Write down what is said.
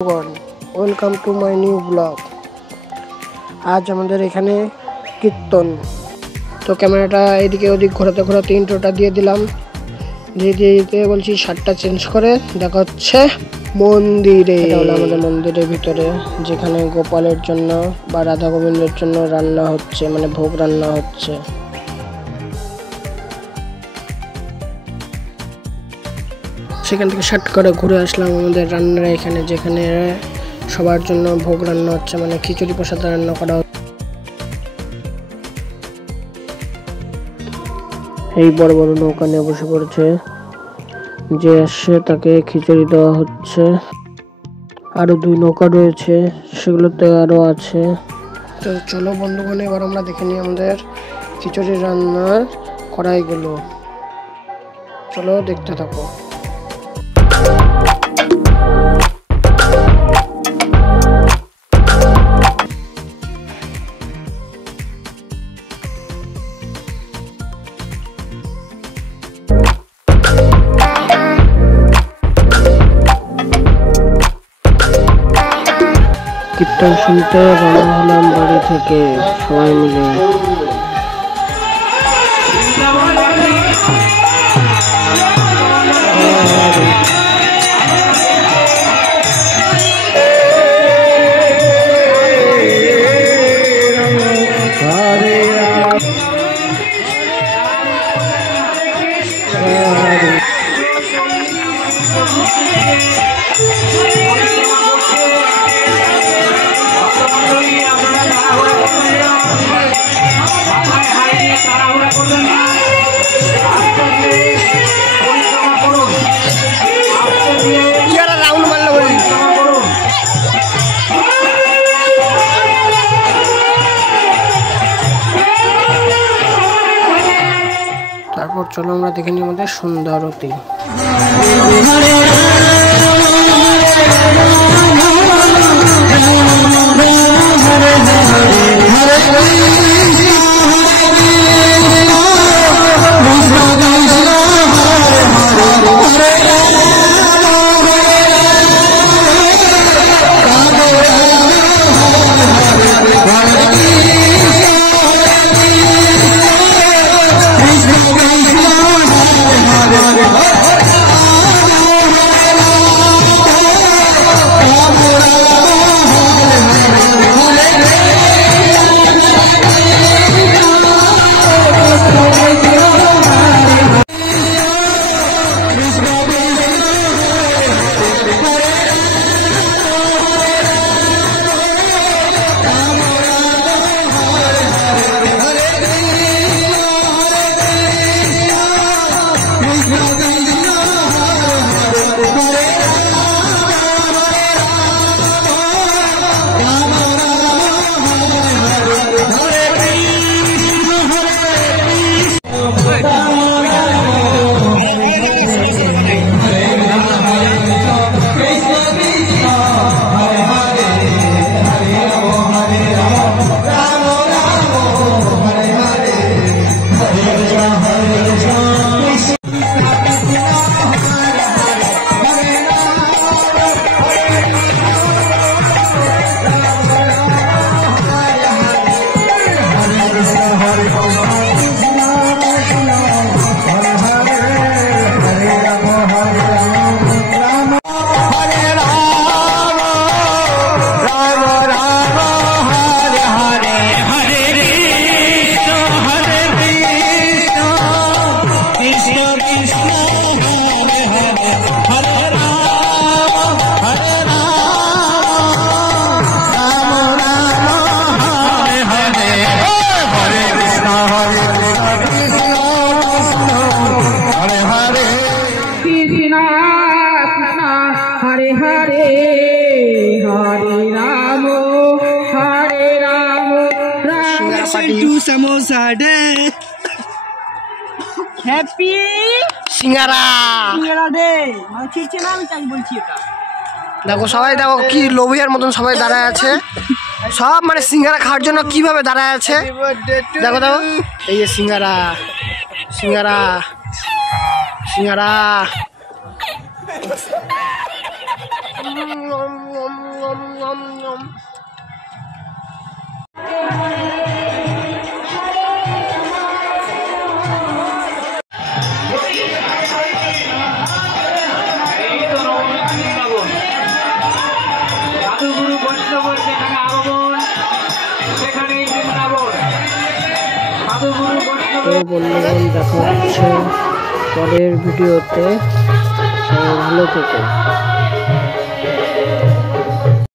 Welcome to my new blog. আজ আমাদের এখানে কীর্তন, তো ক্যামেরাটা এদিকে ওদিক ঘোরাতে ঘোরাতে ইন্ট্রোটা দিয়ে দিলাম। দিয়ে দিতে বলছি শার্টটা চেঞ্জ করে দেখা হচ্ছে মন্দিরে। এটা হলো আমাদের মন্দিরের ভিতরে, যেখানে গোপালের জন্য বা রাধা গোবিন্দের জন্য রান্না হচ্ছে, মানে ভোগ রান্না হচ্ছে। সেখান থেকে শার্ট করে ঘুরে আসলাম আমাদের রান্নার এখানে, যেখানে সবার জন্য ভোগ রান্না হচ্ছে, মানে খিচুড়ি প্রসাদ রান্না করা হচ্ছে। এই বড় বড় নৌকা নিয়ে বসে পড়েছে, যে আসছে তাকে খিচুড়ি দেওয়া হচ্ছে। আরো 2 নৌকা রয়েছে, সেগুলোতে আরো আছে। তো চলো বন্ধুগণ, এবার আমরা দেখে নিই আমাদের খিচুড়ি রান্নার কড়াইগুলো। চলো দেখতে থাকো। কীর্তন শুনতে রওনা হলাম বাড়ি থেকে সবাই মিলে। তারপর চলো আমরা দেখে নিই আমাদের সন্ধ্যা আরতি। समोसा डे हैप्पी সিঙ্গারা সিঙ্গারা ডে ঠিক না, আমি তাই বলছি। এটা দেখো সবাই, দেখো কি লোভিয়ার মতন সবাই দাঁড়ায় আছে, সব মানে সিঙ্গারা খাওয়ার জন্য কিভাবে দাঁড়ায় আছে। দেখো দেখো, এই যে সিঙ্গারা সিঙ্গারা সিঙ্গারা সাধুগুরু বৈষ্ণবের যেখানে আগমন সেখানেই বৃন্দাবন। সাধুগুরু বৈষ্ণব। তো বন্ধুগণ, দেখা হচ্ছে পরের ভিডিওতে। সবাই ভালো থেকো।